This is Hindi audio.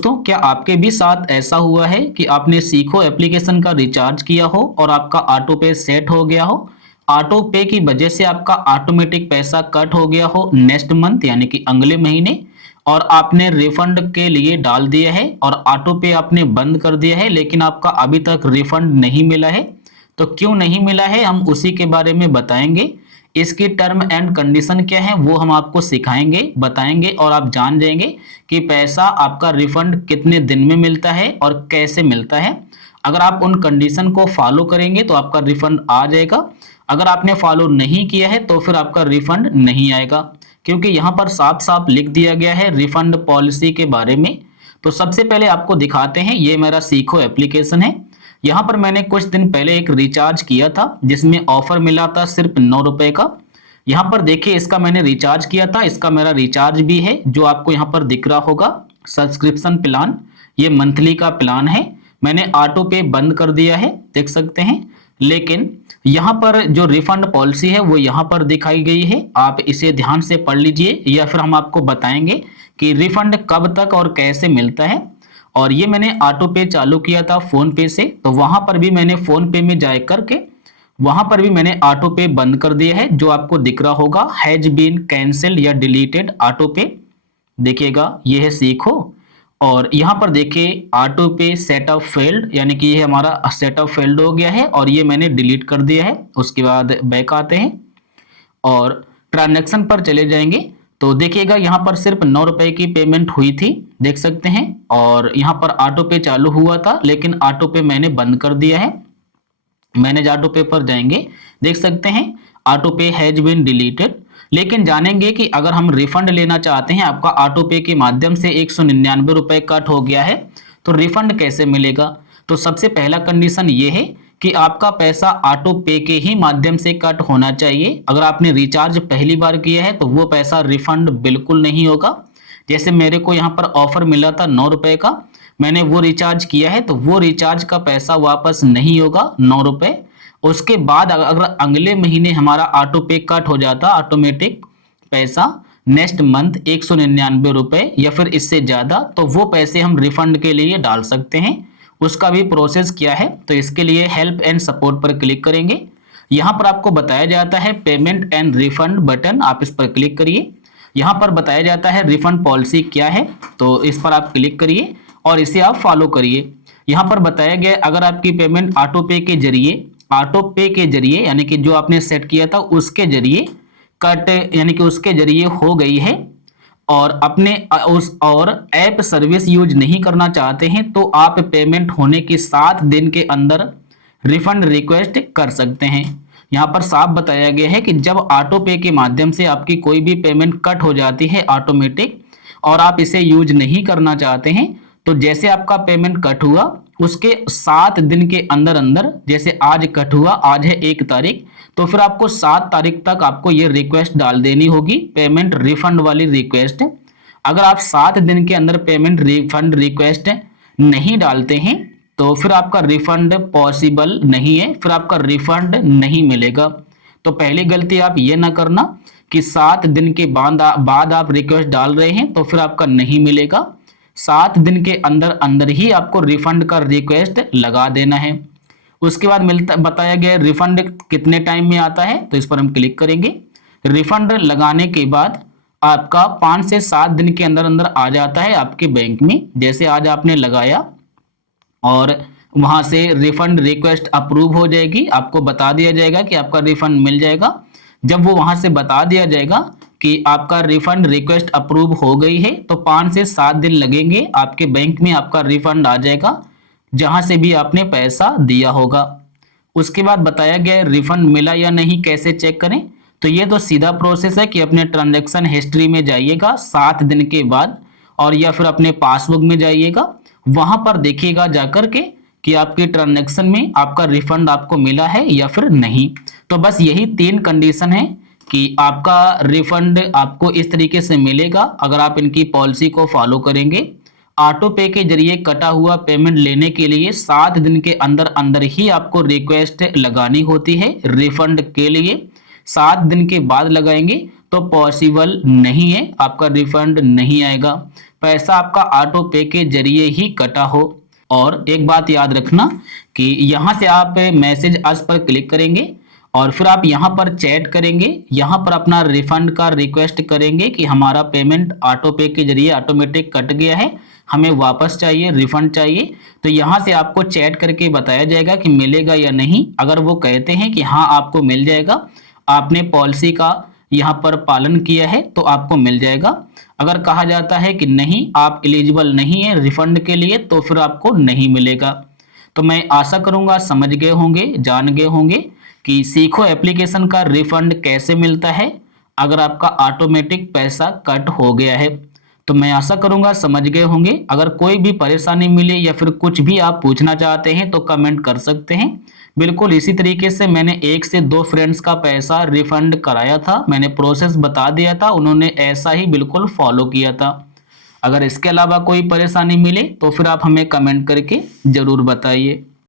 दोस्तों, क्या आपके भी साथ ऐसा हुआ है कि आपने सीखो एप्लीकेशन का रिचार्ज किया हो और आपका ऑटो पे सेट हो गया हो। ऑटो पे की वजह से आपका ऑटोमेटिक पैसा कट हो गया हो नेक्स्ट मंथ यानी कि अगले महीने, और आपने रिफंड के लिए डाल दिया है और ऑटो पे आपने बंद कर दिया है, लेकिन आपका अभी तक रिफंड नहीं मिला है। तो क्यों नहीं मिला है, हम उसी के बारे में बताएंगे। इसकी टर्म एंड कंडीशन क्या है वो हम आपको सिखाएंगे, बताएंगे, और आप जान जाएंगे कि पैसा आपका रिफंड कितने दिन में मिलता है और कैसे मिलता है। अगर आप उन कंडीशन को फॉलो करेंगे तो आपका रिफंड आ जाएगा। अगर आपने फॉलो नहीं किया है तो फिर आपका रिफंड नहीं आएगा, क्योंकि यहाँ पर साफ साफ लिख दिया गया है रिफंड पॉलिसी के बारे में। तो सबसे पहले आपको दिखाते हैं, ये मेरा सीखो एप्लीकेशन है। यहाँ पर मैंने कुछ दिन पहले एक रिचार्ज किया था जिसमें ऑफर मिला था सिर्फ 9 रुपए का। यहाँ पर देखिए, इसका मैंने रिचार्ज किया था, इसका मेरा रिचार्ज भी है जो आपको यहाँ पर दिख रहा होगा, सब्सक्रिप्शन प्लान। ये मंथली का प्लान है। मैंने ऑटो पे बंद कर दिया है, देख सकते हैं। लेकिन यहाँ पर जो रिफंड पॉलिसी है वो यहाँ पर दिखाई गई है, आप इसे ध्यान से पढ़ लीजिए या फिर हम आपको बताएंगे कि रिफंड कब तक और कैसे मिलता है। और ये मैंने ऑटो पे चालू किया था फोन पे से, तो वहां पर भी मैंने फोन पे में जाए करके वहां पर भी मैंने ऑटो पे बंद कर दिया है, जो आपको दिख रहा होगा हैज बीन कैंसिल्ड या डिलीटेड ऑटो पे। देखिएगा, ये है सीखो। और यहाँ पर देखिए ऑटो पे सेटअप फेल्ड, यानी कि ये हमारा सेटअप फेल्ड हो गया है और ये मैंने डिलीट कर दिया है। उसके बाद बैक आते हैं और ट्रांजैक्शन पर चले जाएंगे। तो देखिएगा, यहाँ पर सिर्फ 9 रुपए की पेमेंट हुई थी, देख सकते हैं। और यहाँ पर ऑटो पे चालू हुआ था, लेकिन ऑटो पे मैंने बंद कर दिया है। मैनेज ऑटो पे पर जाएंगे, देख सकते हैं ऑटो पे हैज बीन डिलीटेड। लेकिन जानेंगे कि अगर हम रिफंड लेना चाहते हैं, आपका ऑटो पे के माध्यम से 199 रुपए कट हो गया है, तो रिफंड कैसे मिलेगा। तो सबसे पहला कंडीशन ये है कि आपका पैसा ऑटो पे के ही माध्यम से कट होना चाहिए। अगर आपने रिचार्ज पहली बार किया है तो वो पैसा रिफंड बिल्कुल नहीं होगा। जैसे मेरे को यहाँ पर ऑफर मिला था 9 रुपए का, मैंने वो रिचार्ज किया है तो वो रिचार्ज का पैसा वापस नहीं होगा 9 रुपए। उसके बाद अगर अगले महीने हमारा ऑटो पे कट हो जाता ऑटोमेटिक पैसा नेक्स्ट मंथ 199 रुपए या फिर इससे ज्यादा, तो वो पैसे हम रिफंड के लिए डाल सकते हैं। उसका भी प्रोसेस क्या है, तो इसके लिए हेल्प एंड सपोर्ट पर क्लिक करेंगे। यहाँ पर आपको बताया जाता है पेमेंट एंड रिफंड बटन, आप इस पर क्लिक करिए। यहाँ पर बताया जाता है रिफंड पॉलिसी क्या है, तो इस पर आप क्लिक करिए और इसे आप फॉलो करिए। यहाँ पर बताया गया अगर आपकी पेमेंट ऑटो पे के जरिए यानी कि जो आपने सेट किया था उसके जरिए कट यानी कि उसके जरिए हो गई है और अपने उस और ऐप सर्विस यूज नहीं करना चाहते हैं, तो आप पेमेंट होने के 7 दिन के अंदर रिफंड रिक्वेस्ट कर सकते हैं। यहाँ पर साफ बताया गया है कि जब ऑटो पे के माध्यम से आपकी कोई भी पेमेंट कट हो जाती है ऑटोमेटिक और आप इसे यूज नहीं करना चाहते हैं, तो जैसे आपका पेमेंट कट हुआ उसके 7 दिन के अंदर अंदर, जैसे आज कट हुआ, आज है 1 तारीख, तो फिर आपको 7 तारीख तक आपको ये रिक्वेस्ट डाल देनी होगी, पेमेंट रिफंड वाली रिक्वेस्ट। अगर आप 7 दिन के अंदर पेमेंट रिफंड रिक्वेस्ट नहीं डालते हैं तो फिर आपका रिफंड पॉसिबल नहीं है, फिर आपका रिफंड नहीं मिलेगा। तो पहली गलती आप ये ना करना कि 7 दिन के बाद आप रिक्वेस्ट डाल रहे हैं तो फिर आपका नहीं मिलेगा। 7 दिन के अंदर अंदर ही आपको रिफंड का रिक्वेस्ट लगा देना है। उसके बाद बताया गया रिफंड कितने टाइम में आता है, तो इस पर हम क्लिक करेंगे। रिफंड लगाने के बाद आपका 5 से 7 दिन के अंदर अंदर आ जाता है आपके बैंक में। जैसे आज आपने लगाया और वहां से रिफंड रिक्वेस्ट अप्रूव हो जाएगी, आपको बता दिया जाएगा कि आपका रिफंड मिल जाएगा। जब वो वहां से बता दिया जाएगा कि आपका रिफंड रिक्वेस्ट अप्रूव हो गई है, तो 5 से 7 दिन लगेंगे, आपके बैंक में आपका रिफंड आ जाएगा जहां से भी आपने पैसा दिया होगा। उसके बाद बताया गया रिफंड मिला या नहीं कैसे चेक करें, तो ये तो सीधा प्रोसेस है कि अपने ट्रांजैक्शन हिस्ट्री में जाइएगा 7 दिन के बाद, और या फिर अपने पासबुक में जाइएगा, वहां पर देखिएगा जाकर के कि आपके ट्रांजैक्शन में आपका रिफंड आपको मिला है या फिर नहीं। तो बस यही 3 कंडीशन है कि आपका रिफंड आपको इस तरीके से मिलेगा अगर आप इनकी पॉलिसी को फॉलो करेंगे। ऑटो पे के जरिए कटा हुआ पेमेंट लेने के लिए 7 दिन के अंदर अंदर ही आपको रिक्वेस्ट लगानी होती है रिफंड के लिए। 7 दिन के बाद लगाएंगे तो पॉसिबल नहीं है, आपका रिफंड नहीं आएगा। पैसा आपका ऑटो पे के जरिए ही कटा हो। और एक बात याद रखना कि यहाँ से आप मैसेज अस पर क्लिक करेंगे और फिर आप यहाँ पर चैट करेंगे, यहाँ पर अपना रिफंड का रिक्वेस्ट करेंगे कि हमारा पेमेंट ऑटो पे के जरिए ऑटोमेटिक कट गया है, हमें वापस चाहिए, रिफंड चाहिए। तो यहाँ से आपको चैट करके बताया जाएगा कि मिलेगा या नहीं। अगर वो कहते हैं कि हाँ आपको मिल जाएगा, आपने पॉलिसी का यहाँ पर पालन किया है, तो आपको मिल जाएगा। अगर कहा जाता है कि नहीं आप एलिजिबल नहीं है रिफंड के लिए, तो फिर आपको नहीं मिलेगा। तो मैं आशा करूंगा समझ गए होंगे, जान गए होंगे कि सीखो एप्लीकेशन का रिफंड कैसे मिलता है अगर आपका ऑटोमेटिक पैसा कट हो गया है। तो मैं आशा करूंगा समझ गए होंगे। अगर कोई भी परेशानी मिले या फिर कुछ भी आप पूछना चाहते हैं तो कमेंट कर सकते हैं। बिल्कुल इसी तरीके से मैंने 1 से 2 फ्रेंड्स का पैसा रिफंड कराया था, मैंने प्रोसेस बता दिया था, उन्होंने ऐसा ही बिल्कुल फॉलो किया था। अगर इसके अलावा कोई परेशानी मिले तो फिर आप हमें कमेंट करके ज़रूर बताइए।